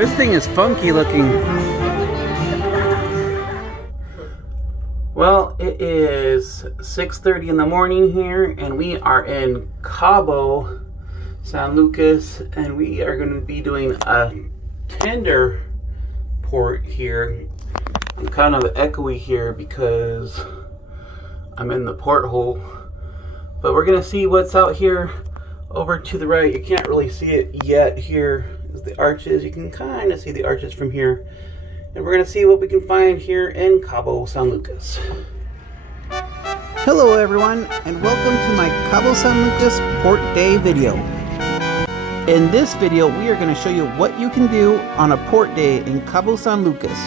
This thing is funky looking. Well, it is 6:30 in the morning here, and we are in Cabo San Lucas, and we are going to be doing a tender port here. I'm kind of echoey here because I'm in the porthole, but we're going to see what's out here over to the right. You can't really see it yet. Here is the arches. You can kind of see the arches from here. And we're going to see what we can find here in Cabo San Lucas. Hello everyone, and welcome to my Cabo San Lucas Port Day video. In this video, we are going to show you what you can do on a port day in Cabo San Lucas.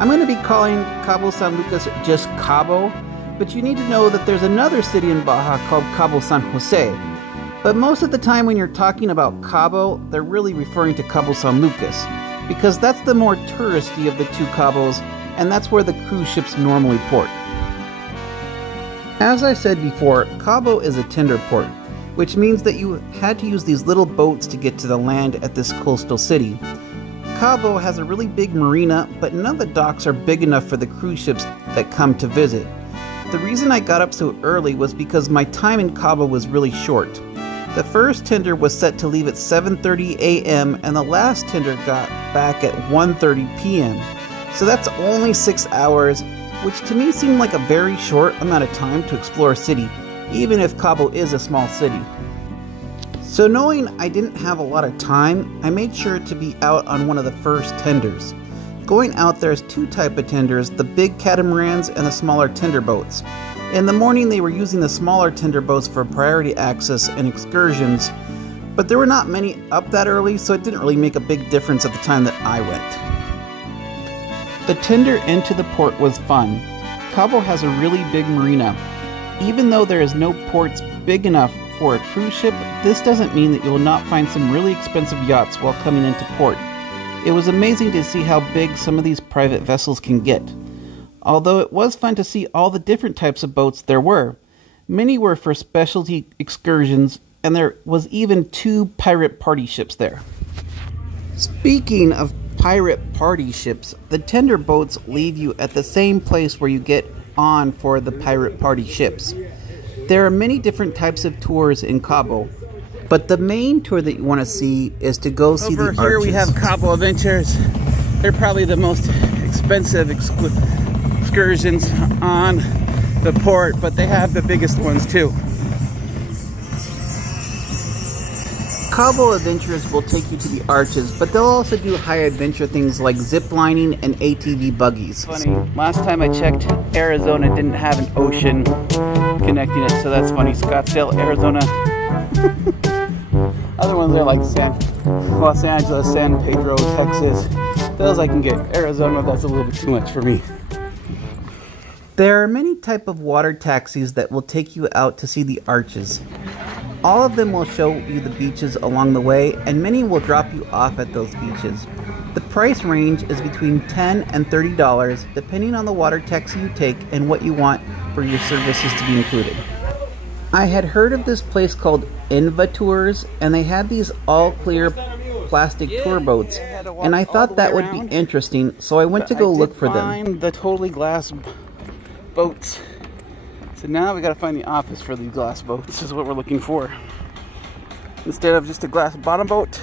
I'm going to be calling Cabo San Lucas just Cabo, but you need to know that there's another city in Baja called Cabo San Jose. But most of the time when you're talking about Cabo, they're really referring to Cabo San Lucas, because that's the more touristy of the two Cabos, and that's where the cruise ships normally port. As I said before, Cabo is a tender port, which means that you had to use these little boats to get to the land at this coastal city. Cabo has a really big marina, but none of the docks are big enough for the cruise ships that come to visit. The reason I got up so early was because my time in Cabo was really short. The first tender was set to leave at 7:30 a.m. and the last tender got back at 1:30 p.m. So that's only 6 hours, which to me seemed like a very short amount of time to explore a city, even if Cabo is a small city. So knowing I didn't have a lot of time, I made sure to be out on one of the first tenders. Going out there's two types of tenders, the big catamarans and the smaller tender boats. In the morning they were using the smaller tender boats for priority access and excursions, but there were not many up that early, so it didn't really make a big difference at the time that I went. The tender into the port was fun. Cabo has a really big marina. Even though there is no ports big enough for a cruise ship, this doesn't mean that you will not find some really expensive yachts while coming into port. It was amazing to see how big some of these private vessels can get. Although it was fun to see all the different types of boats there were. Many were for specialty excursions, and there was even 2 pirate party ships there. Speaking of pirate party ships, the tender boats leave you at the same place where you get on for the pirate party ships. There are many different types of tours in Cabo, but the main tour that you want to see is to go see the arches. Over here we have Cabo Adventures. They're probably the most expensive excursions on the port, but they have the biggest ones too. Cabo Adventures will take you to the arches, but they'll also do high adventure things like zip lining and ATV buggies. Funny, last time I checked, Arizona didn't have an ocean connecting it, so that's funny. Scottsdale, Arizona. Other ones are like Los Angeles, San Pedro, Texas. Those I can get. Arizona, that's a little bit too much for me. There are many types of water taxis that will take you out to see the arches. All of them will show you the beaches along the way, and many will drop you off at those beaches. The price range is between $10 and $30, depending on the water taxi you take and what you want for your services to be included. I had heard of this place called Inva Tours, and they had these all-clear plastic tour boats, and I thought that would be interesting, so I went to go look for them. Find the totally glass boats. So now we gotta find the office for these glass boats. This is what we're looking for. Instead of just a glass bottom boat,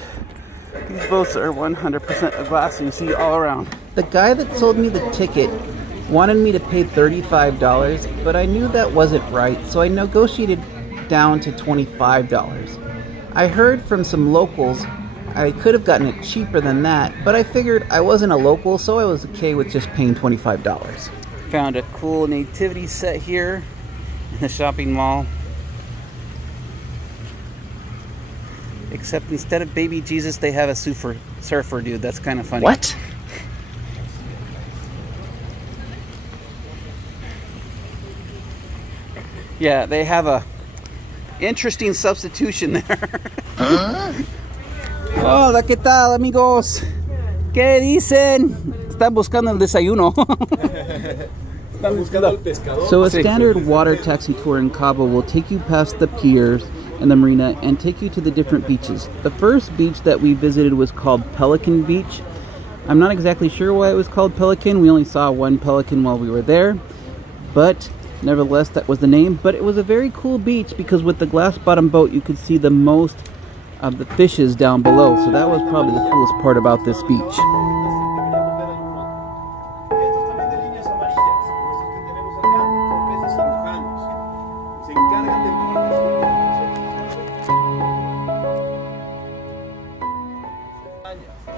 these boats are 100% of glass, and you see all around. The guy that sold me the ticket wanted me to pay $35, but I knew that wasn't right, so I negotiated down to $25. I heard from some locals I could have gotten it cheaper than that, but I figured I wasn't a local, so I was okay with just paying $25. Found a cool nativity set here in the shopping mall. Except instead of baby Jesus, they have a surfer dude. That's kind of funny. What? Yeah, they have a interesting substitution there. Huh? Hola, ¿qué tal, amigos? ¿Qué dicen? Están buscando el desayuno. So a standard water taxi tour in Cabo will take you past the piers and the marina and take you to the different beaches. The first beach that we visited was called Pelican Beach, I'm not exactly sure why it was called Pelican. We only saw one pelican while we were there, but nevertheless that was the name. But it was a very cool beach because with the glass bottom boat you could see the most of the fishes down below, so that was probably the coolest part about this beach.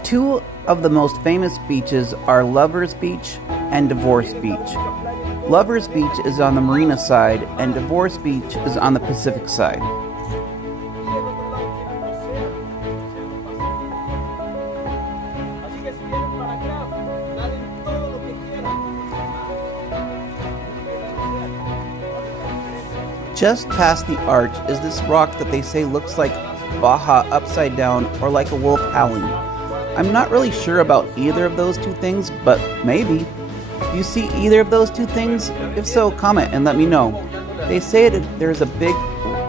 Two of the most famous beaches are Lovers Beach and Divorce Beach. Lovers Beach is on the Marina side and Divorce Beach is on the Pacific side. Just past the arch is this rock that they say looks like Baja upside down or like a wolf howling. I'm not really sure about either of those two things, but maybe. Do you see either of those two things? If so, comment and let me know. They say there's a big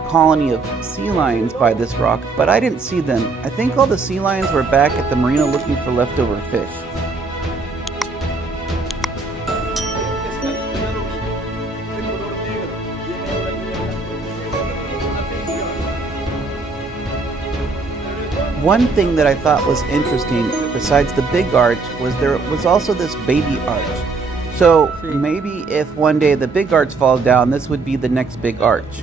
colony of sea lions by this rock, but I didn't see them. I think all the sea lions were back at the marina looking for leftover fish. One thing that I thought was interesting, besides the big arch, was there was also this baby arch. So maybe if one day the big arch falls down, this would be the next big arch.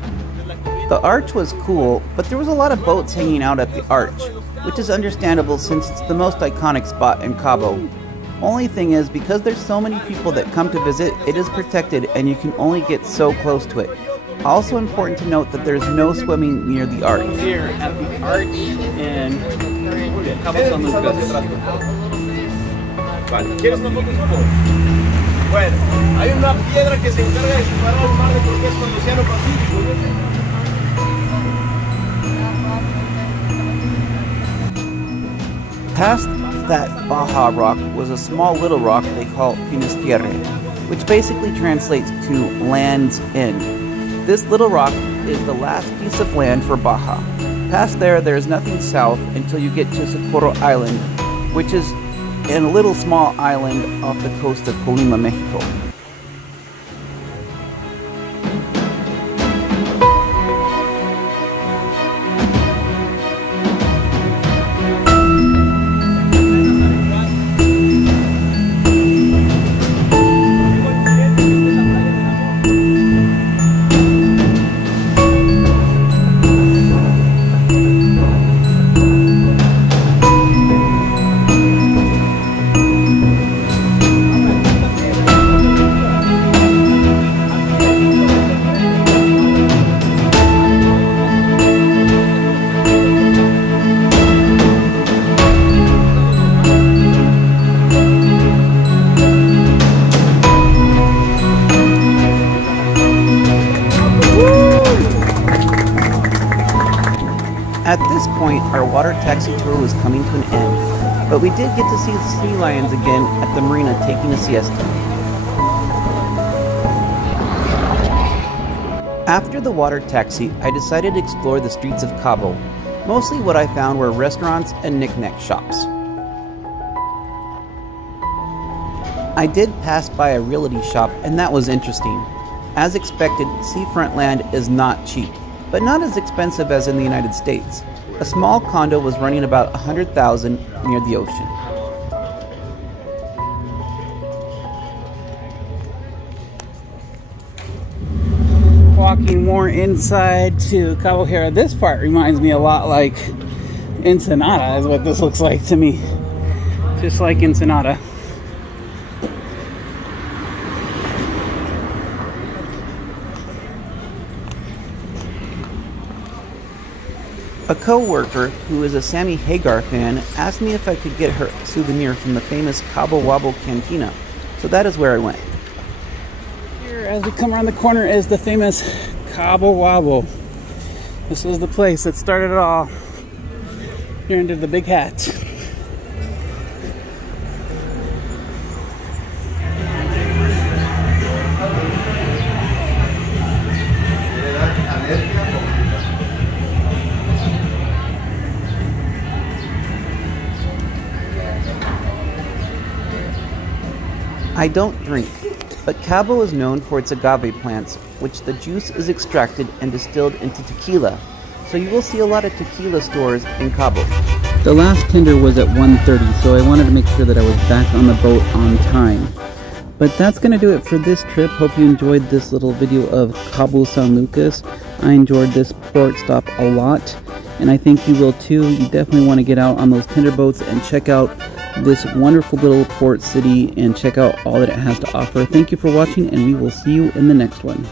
The arch was cool, but there was a lot of boats hanging out at the arch, which is understandable since it's the most iconic spot in Cabo. Only thing is, because there's so many people that come to visit, it is protected and you can only get so close to it. Also important to note that there's no swimming near the arch. Here at the arch in Cabo San Lucas. Vale, ¿quieres una foto? Bueno, hay una piedra que se encarga de separar el mar de Turquía con el Océano Pacífico. Past that Baja rock was a small little rock they call finsterre, which basically translates to land's end. This little rock is the last piece of land for Baja. Past there is nothing south until you get to Socorro Island, which is in a little small island off the coast of Colima, Mexico. At this point, our water taxi tour was coming to an end, but we did get to see the sea lions again at the marina taking a siesta. After the water taxi, I decided to explore the streets of Cabo. Mostly what I found were restaurants and knick-knack shops. I did pass by a realty shop, and that was interesting. As expected, seafront land is not cheap, but not as expensive as in the United States. A small condo was running about $100,000 near the ocean. Walking more inside to Cabo Hera. This part reminds me a lot like Ensenada is what this looks like to me. Just like Ensenada. A co-worker, who is a Sammy Hagar fan, asked me if I could get her a souvenir from the famous Cabo Wabo cantina, so that is where I went. Here, as we come around the corner, is the famous Cabo Wabo. This was the place that started it all. Here under the big hat. I don't drink, but Cabo is known for its agave plants, which the juice is extracted and distilled into tequila. So you will see a lot of tequila stores in Cabo. The last tender was at 1:30, so I wanted to make sure that I was back on the boat on time. But that's going to do it for this trip. Hope you enjoyed this little video of Cabo San Lucas. I enjoyed this port stop a lot, and I think you will too. You definitely want to get out on those tender boats and check out this wonderful little port city and check out all that it has to offer. Thank you for watching, and we will see you in the next one.